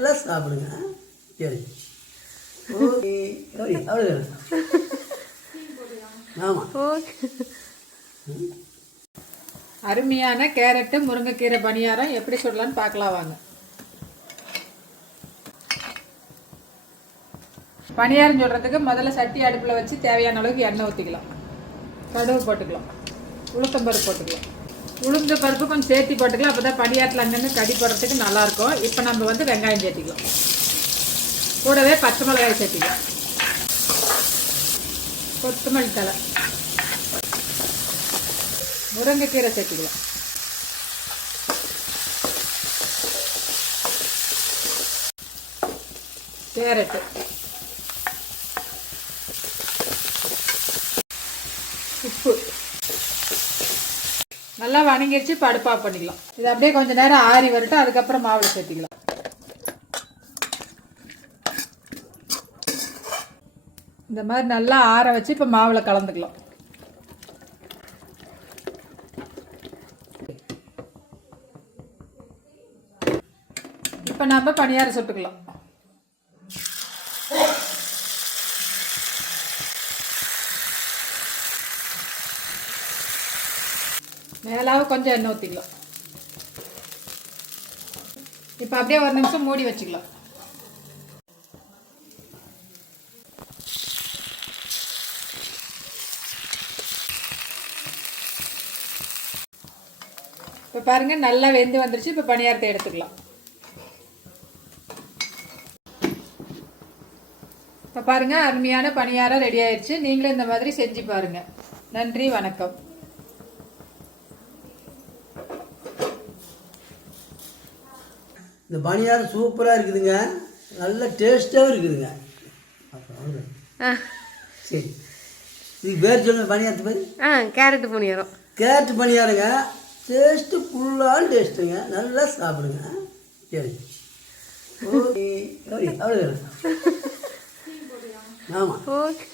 நல்லா சாப்பிடுங்க. ஓகே. ஆமாம் அருமையான கேரட்டு முருங்கைக்கீரை பணியாரம் எப்படி சொல்லலாம்னு பார்க்கலாம் வாங்க. பணியாரம் சொல்கிறதுக்கு முதல்ல சட்டி அடுப்பில் வச்சு தேவையான அளவுக்கு எண்ணெய் ஊற்றிக்கலாம் கடுகு போட்டுக்கலாம். உளுத்தம்பருப்பு போட்டுக்கலாம். உளுந்த பருப்பு கொஞ்சம் சேர்த்தி போட்டுக்கலாம். அப்போ தான் படியாட்டில் அங்கேருந்து கடி போடுறதுக்கு நல்லாயிருக்கும். இப்போ நம்ம வந்து வெங்காயம் சேர்த்திக்கலாம். கூடவே பச்சை மிளகாய் சேர்த்திக்கலாம். கொத்தமல்லி தலை முருங்கைக்கீரை சேர்த்துக்கலாம். கேரட்டு. நல்லா வணங்கிடுச்சு படுப்பாக பண்ணிக்கலாம். இது அப்படியே கொஞ்சம் நேரம் ஆறி வரட்டும் அதுக்கப்புறம் மாவில் சேர்த்திக்கலாம். இந்த மாதிரி நல்லா ஆற வச்சு இப்போ மாவில் கலந்துக்கலாம். இப்போ நம்ம பணியாரம் சுட்டுக்கலாம். மேலாக கொஞ்சம் எண்ணெய் ஊற்றிக்கலாம் இப்போ அப்படியே ஒரு நிமிஷம் மூடி வச்சுக்கலாம். இப்போ பாருங்க நல்லா வெந்து வந்துருச்சு. இப்போ பணியாரத்தை எடுத்துக்கலாம். இப்போ பாருங்க அருமையான பணியாரம் ரெடி ஆயிடுச்சு நீங்களும் இந்த மாதிரி செஞ்சு பாருங்க. நன்றி வணக்கம். இந்த பணியாரம் சூப்பராக இருக்குதுங்க. நல்ல டேஸ்ட்டாகவும் இருக்குதுங்க. சரி. இது பேர் சொல்லுங்க பணியாரத்து பேர். ஆ கேரட் பணியாரம் கேரட் பணியாரங்க டேஸ்ட்டு ஃபுல்லான டேஸ்ட்டுங்க நல்லா சாப்பிடுங்க. சரி. ஓகே. ஓகே அவ்வளோ ஆமாம் ஓகே.